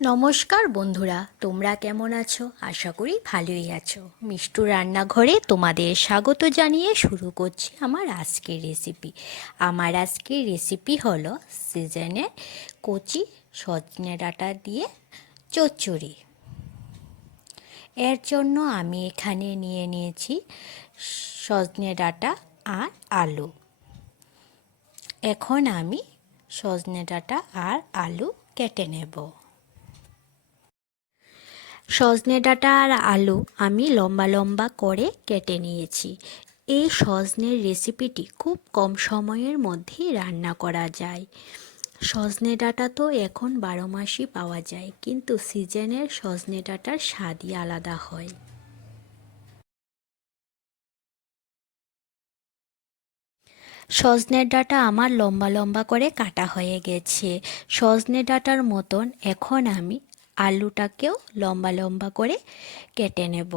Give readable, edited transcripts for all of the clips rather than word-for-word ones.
নমস্কার বন্ধুরা, তোমরা কেমন আছো? আশা করি ভালোই আছো। মিষ্টু রান্নাঘরে তোমাদের স্বাগত জানিয়ে শুরু করছি আমার আজকের রেসিপি। আমার আজকের রেসিপি হলো সিজনের কচি সজনে ডাঁটা দিয়ে চচ্চড়ি। এর জন্য আমি এখানে নিয়ে নিয়েছি সজনে ডাঁটা আর আলু। এখন আমি সজনে ডাঁটা আর আলু কেটে নেব। সজনে ডাঁটা আর আলু আমি লম্বা লম্বা করে কেটে নিয়েছি। এই সজনের রেসিপিটি খুব কম সময়ের মধ্যেই রান্না করা যায়। সজনে ডাঁটা তো এখন 12 মাসই পাওয়া যায়, কিন্তু সিজনের সজনে ডাঁটার স্বাদই আলাদা হয়। সজনের ডাঁটা আমার লম্বা লম্বা করে কাটা হয়ে গেছে। সজনে ডাঁটার মতন এখন আমি আলুটাকেও লম্বা লম্বা করে কেটে নেব।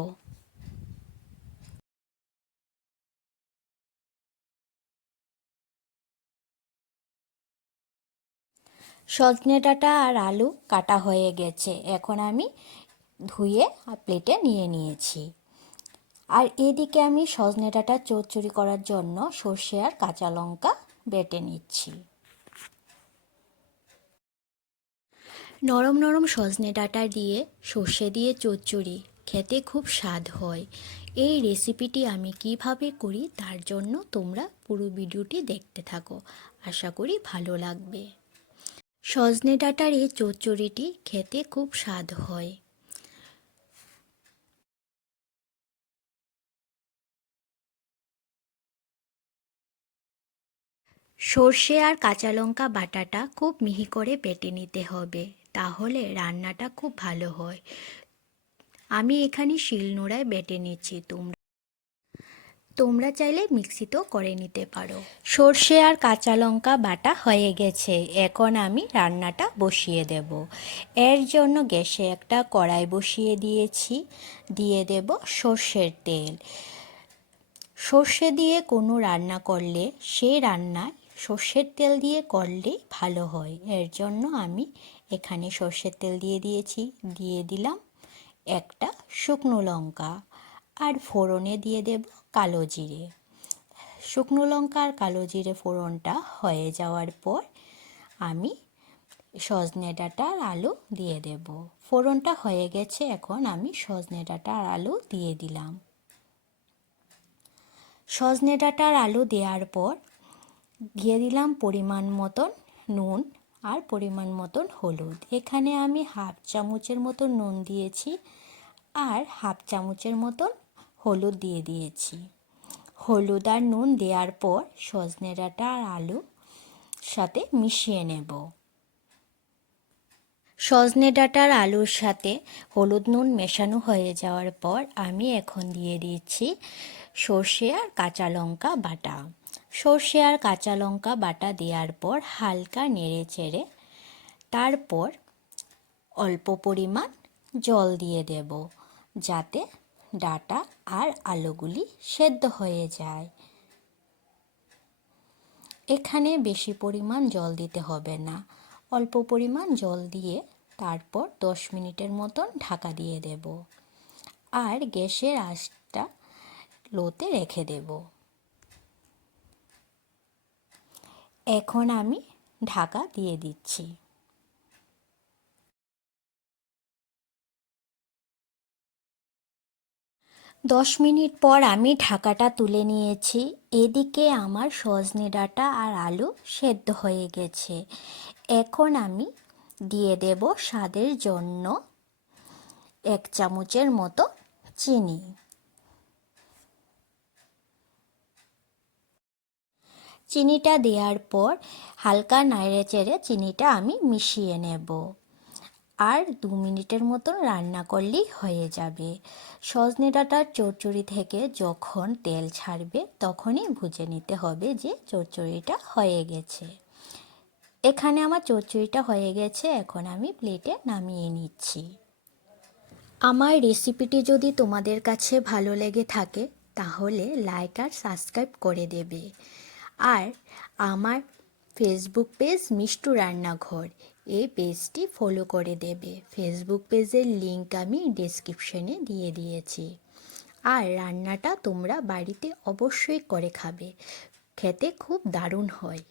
সজনে ডাঁটা আর আলু কাটা হয়ে গেছে, এখন আমি ধুয়ে প্লেটে নিয়ে নিয়েছি। আর এদিকে আমি সজনে ডাঁটা চচ্চড়ি করার জন্য সর্ষে আর কাঁচা লঙ্কা বেটে নিচ্ছি। নরম নরম সজনে ডাঁটা দিয়ে সর্ষে দিয়ে চচ্চড়ি খেতে খুব স্বাদ হয়। এই রেসিপিটি আমি কিভাবে করি তার জন্য তোমরা পুরো ভিডিওটি দেখতে থাকো, আশা করি ভালো লাগবে। সজনে ডাঁটার এই চচ্চড়িটি খেতে খুব স্বাদ হয়। সর্ষে আর কাঁচা লঙ্কা বাটাটা খুব মিহি করে বেটে নিতে হবে, তাহলে রান্নাটা খুব ভালো হয়। আমি এখানে শিলনোড়ায় বেটে নিচ্ছি, তোমরা চাইলে মিক্সিতেও করে নিতে পারো। সর্ষে আর কাঁচা লঙ্কা বাটা হয়ে গেছে, এখন আমি রান্নাটা বসিয়ে দেব। এর জন্য গ্যাসে একটা কড়াই বসিয়ে দিয়েছি, দিয়ে দেব সর্ষের তেল। সর্ষে দিয়ে কোনো রান্না করলে সেই রান্নায় সর্ষের তেল দিয়ে করলেই ভালো হয়। এর জন্য আমি এখানে সর্ষের তেল দিয়ে দিয়েছি, দিয়ে দিলাম একটা শুকনো লঙ্কা, আর ফোড়নে দিয়ে দেব কালো জিরে। শুকনো লঙ্কা আর কালো জিরে ফোড়নটা হয়ে যাওয়ার পর আমি সজনে ডাঁটা আর আলু দিয়ে দেব। ফোড়নটা হয়ে গেছে, এখন আমি সজনে ডাঁটা আর আলু দিয়ে দিলাম। সজনে ডাঁটা আর আলু দেওয়ার পর দিয়ে দিলাম পরিমাণ মতন নুন আর পরিমাণ মতন হলুদ। এখানে আমি হাফ চামচের মতন নুন দিয়েছি আর হাফ চামচের মতন হলুদ দিয়ে দিয়েছি। হলুদ আর নুন দেওয়ার পর সজনে ডাঁটা আর আলু সাথে মিশিয়ে নেব। সজনে ডাঁটার আলুর সাথে হলুদ নুন মেশানো হয়ে যাওয়ার পর আমি এখন দিয়ে দিচ্ছি সর্ষে আর কাঁচা লঙ্কা বাটা। সর্ষে আর কাঁচা লঙ্কা বাটা দেওয়ার পর হালকা নেড়ে চেড়ে তারপর অল্প পরিমাণ জল দিয়ে দেব, যাতে ডাঁটা আর আলুগুলি সেদ্ধ হয়ে যায়। এখানে বেশি পরিমাণ জল দিতে হবে না, অল্প পরিমাণ জল দিয়ে তারপর 10 মিনিটের মতন ঢাকা দিয়ে দেব, আর গ্যাসের আঁচটা লোতে রেখে দেব। এখন আমি ঢাকা দিয়ে দিচ্ছি। 10 মিনিট পর আমি ঢাকাটা তুলে নিয়েছি। এদিকে আমার সজনে ডাঁটা আর আলু সেদ্ধ হয়ে গেছে। এখন আমি দিয়ে দেব স্বাদের জন্য 1 চামচের মতো চিনি। চিনিটা দেওয়ার পর হালকা নাড়ে চেড়ে চিনিটা আমি মিশিয়ে নেব, আর 2 মিনিটের মতন রান্না করলেই হয়ে যাবে। সজনে ডাঁটার চচ্চড়ি থেকে যখন তেল ছাড়বে তখনই বুঝে নিতে হবে যে চচ্চড়িটা হয়ে গেছে। এখানে আমার চচ্চড়িটা হয়ে গেছে, এখন আমি প্লেটে নামিয়ে নিচ্ছি। আমার রেসিপিটি যদি তোমাদের কাছে ভালো লেগে থাকে তাহলে লাইক আর সাবস্ক্রাইব করে দেবে। আর আমার ফেসবুক পেজ মিষ্টু রান্নাঘর, এই পেজটি ফলো করে দেবে। ফেসবুক পেজের লিংক আমি ডেসক্রিপশনে দিয়ে দিয়েছি। আর রান্নাটা তোমরা বাড়িতে অবশ্যই করে খাবে, খেতে খুব দারুণ হয়।